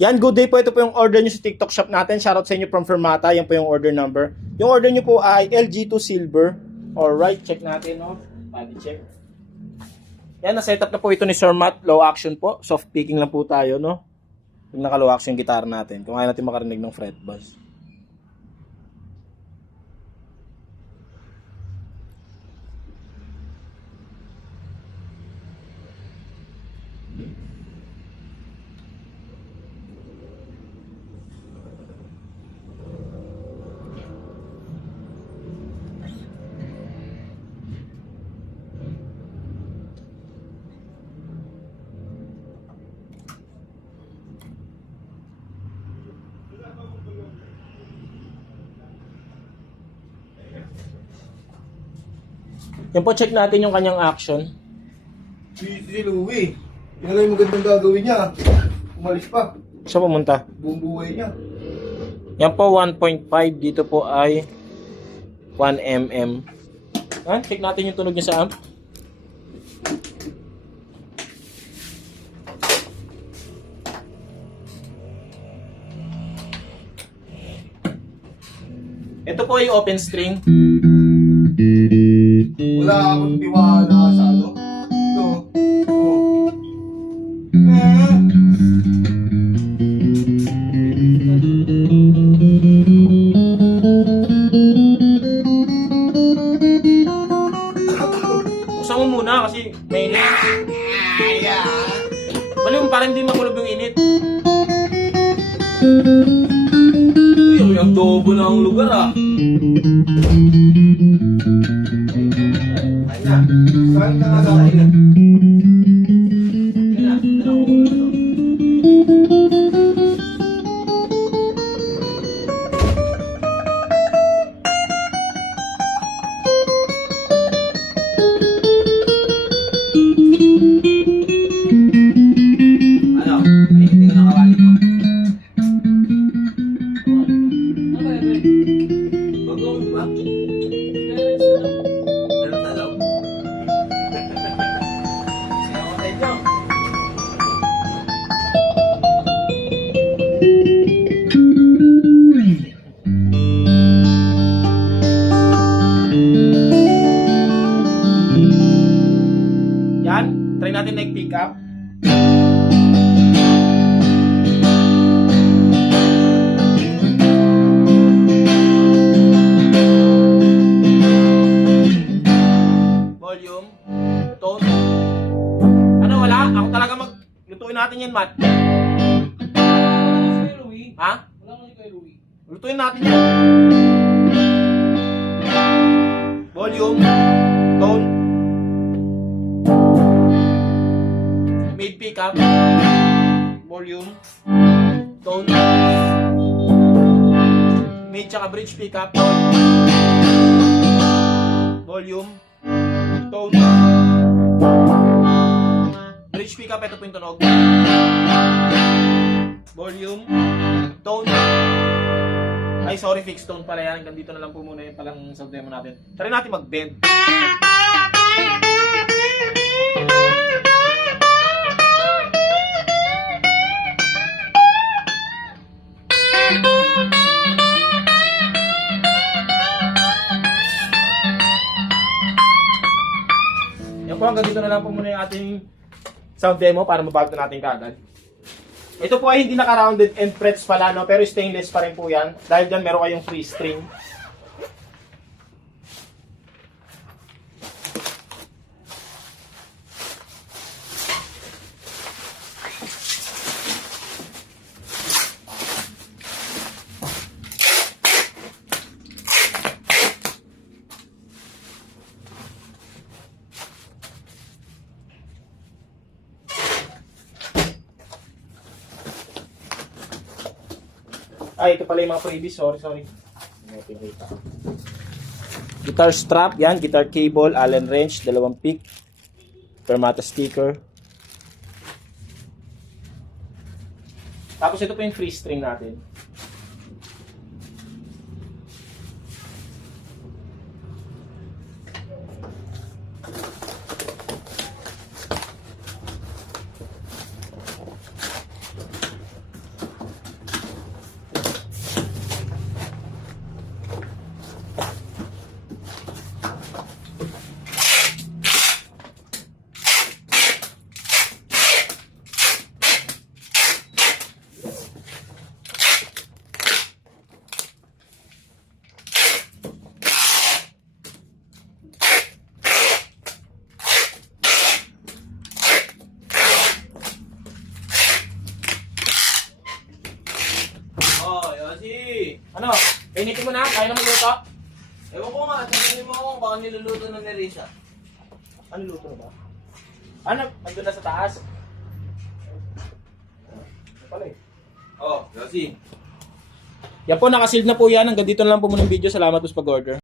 Yan, good day po. Ito po yung order nyo sa TikTok shop natin. Shoutout sa inyo from Fermata. Yan po yung order number. Yung order nyo po ay LG2 Silver. Alright, check natin, no? Body check. Yan, na-setup na po ito ni Sir Matt. Low action po. Soft picking lang po tayo, no? Yung naka-low action yung gitara natin. Kung ayaw natin makarinig ng fret buzz. Yan po, check natin yung kanyang action. Si Louie. Yan lang yung magandang gagawin niya. Umalis pa. Siya pumunta. Buong buhay niya. Yan po, 1.5. Dito po ay 1 mm. Yan, check natin yung tunog niya sa amp. Ito po ay open string. Wala akong tiwala sa ano. Ito. Oh. Buksan mo muna kasi may init. Baliw mo para hindi makulog yung init. Uy, ang dobo na ang lugar ah. Ay na. Saan ka nga dapat na? Ano? Ay, hindi ko nakawali mo. Bagong ba? Meron sa loob. Ayaw ko tayo. Yan, try natin nag-pick up. Volume, tone. Ano, wala? Ako talaga lutuin natin yan, Matt. Ha? Lutuin natin yan. Volume, tone. Mid pickup. Volume, tone. Mid tsaka bridge pickup, tone. Volume, tone. Bridge pickup, ito po yung tunog. Volume, tone. Ay, sorry, fixed tone pala yan. Hanggang dito na lang po muna yung palang sound demo natin. Try natin mag-bend. Yan po, hanggang dito na lang po muna yung ating sound demo para mabago natin kaagad. Ito po ay hindi naka-rounded end frets pala, no? Pero stainless pa rin po yan. Dahil dyan meron kayong free string. Ay, ito pala yung mga freebies. Sorry. Guitar strap, yan. Guitar cable, Allen wrench, 2 pick. Fermata sticker. Tapos ito po yung free string natin. Painitin mo na, kaya na magluto. Ewan ko nga, tanongin mo ako kung baka niluluto na ni Risa. Ano luto na ba? Ano? Andun na sa taas? Pala eh. Oh, kasi. Yan po, nakasealed na po yan. Hanggang dito na lang po muna yung video. Salamat po sa pag-order.